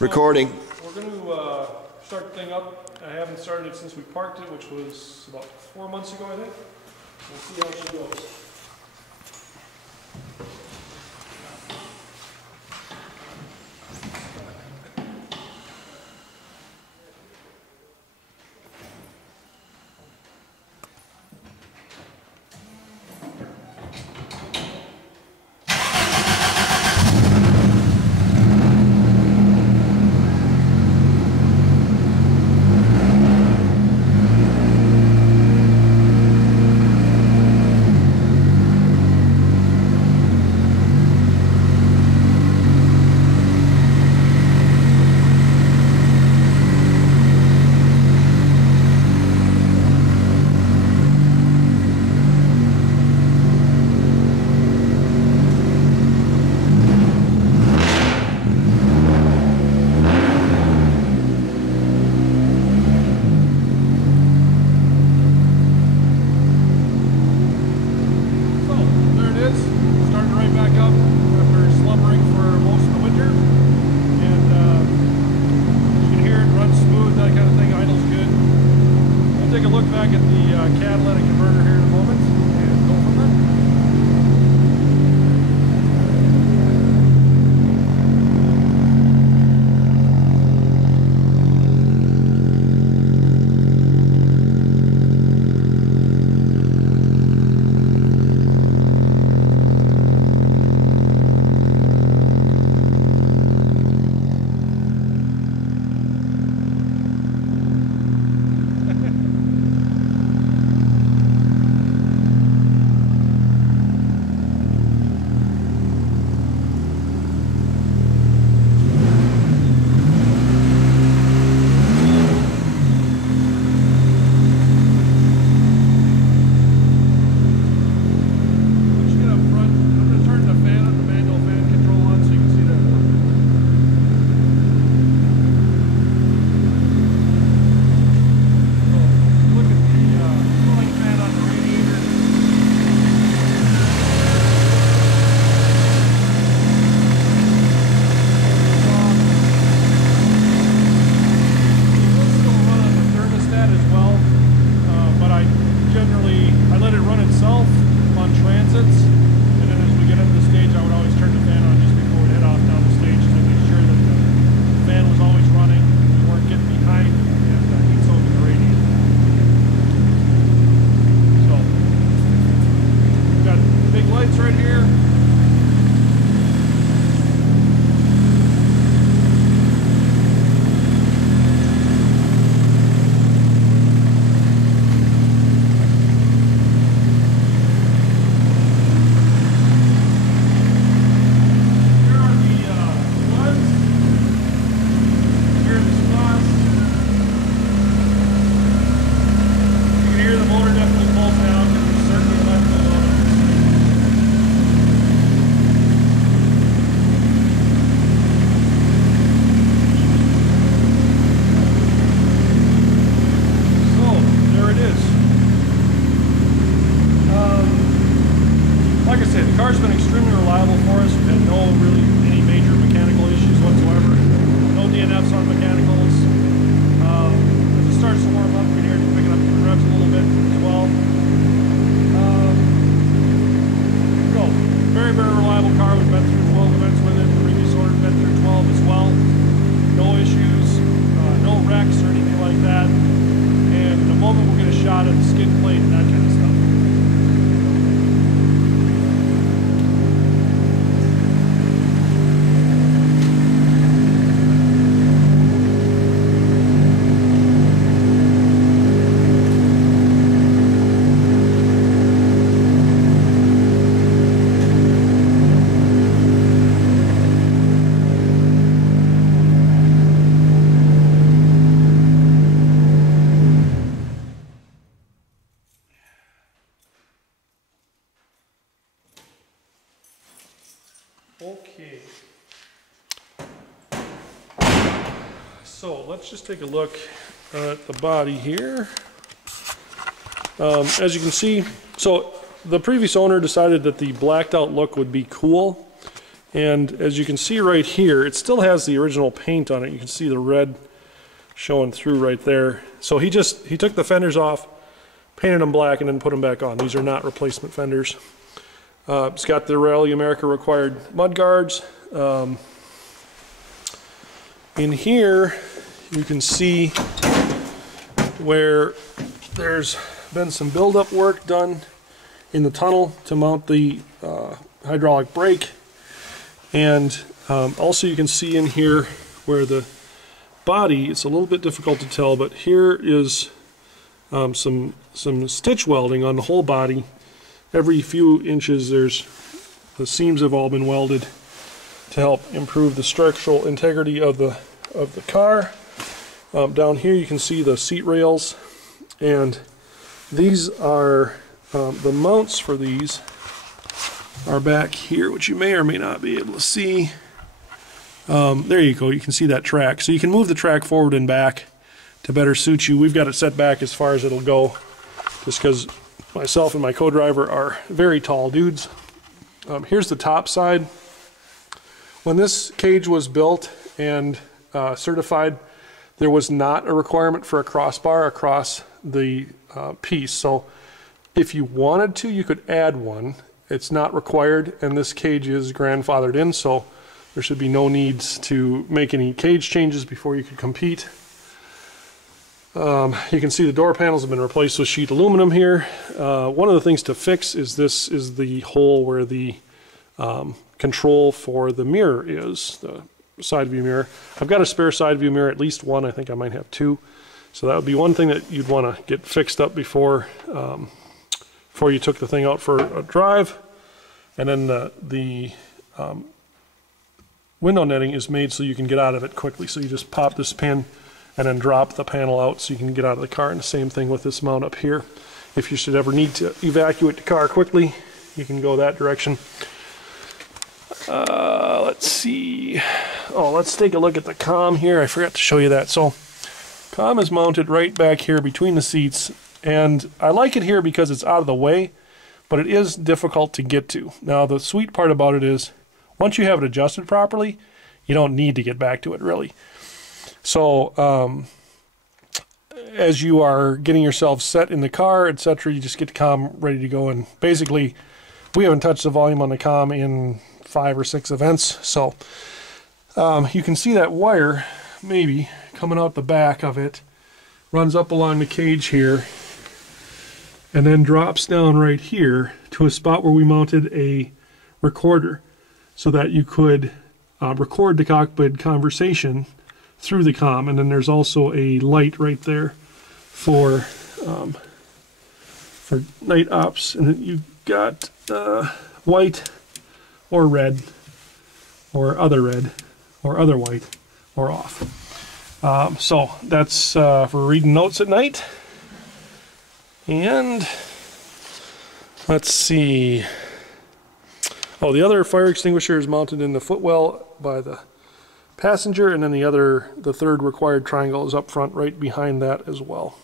Recording. We're going to start the thing up. I haven't started it since we parked it, which was about 4 months ago, I think. We'll see how she goes. Back at the catalytic converter here in a moment and go from there. Right here. Like I said, the car's been extremely reliable for us. We've had no really any major mechanical issues whatsoever. No DNFs on mechanicals. As it starts to warm up, we can hear it picking up the revs a little bit as well. So, very, very reliable car. We've been through 12 events with it. The previous order been through 12 as well. No issues, no wrecks or anything like that. And in a moment we'll get a shot at the skid plate and that kind of stuff. Okay, so let's just take a look at the body here. As you can see, so the previous owner decided that the blacked out look would be cool, And as you can see right here, it still has the original paint on it. You can see the red showing through right there. So he took the fenders off, painted them black, and then put them back on. These are not replacement fenders. It's got the Rally America required mud guards. In here, you can see where there's been some build-up work done in the tunnel to mount the hydraulic brake. And also you can see in here where the body, it's a little bit difficult to tell, but here is some stitch welding on the whole body. Every few inches the seams have all been welded to help improve the structural integrity of the car. Down here you can see the seat rails, and these are the mounts for these are back here, which you may or may not be able to see. There you go, you can see that track. So you can move the track forward and back to better suit you. We've got it set back as far as it'll go, just because myself and my co-driver are very tall dudes. Here's the top side. When this cage was built and certified, there was not a requirement for a crossbar across the piece. So if you wanted to, you could add one. It's not required, and this cage is grandfathered in, so there should be no needs to make any cage changes before you could compete. You can see the door panels have been replaced with sheet aluminum here. One of the things to fix is this is the hole where the control for the mirror is, the side view mirror. I've got a spare side view mirror, at least one. I think I might have two. So that would be one thing that you'd want to get fixed up before you took the thing out for a drive. And then the window netting is made so you can get out of it quickly. So you just pop this pin and then drop the panel out so you can get out of the car. And the same thing with this mount up here. If you should ever need to evacuate the car quickly, you can go that direction. Let's see. Oh, let's take a look at the comm here. I forgot to show you that. So comm is mounted right back here between the seats, and I like it here because it's out of the way, but it is difficult to get to. Now the sweet part about it is once you have it adjusted properly, you don't need to get back to it really. So as you are getting yourself set in the car, etc., you just get the comm ready to go. And basically we haven't touched the volume on the comm in 5 or 6 events. So you can see that wire maybe coming out the back of it, runs up along the cage here, and then drops down right here to a spot where we mounted a recorder so that you could record the cockpit conversation through the comm. And then there's also a light right there for night ops, and then you've got white or red or other red or other white or off. So that's for reading notes at night. And let's see. Oh, the other fire extinguisher is mounted in the footwell by the passenger, and then the third required triangle is up front right behind that as well.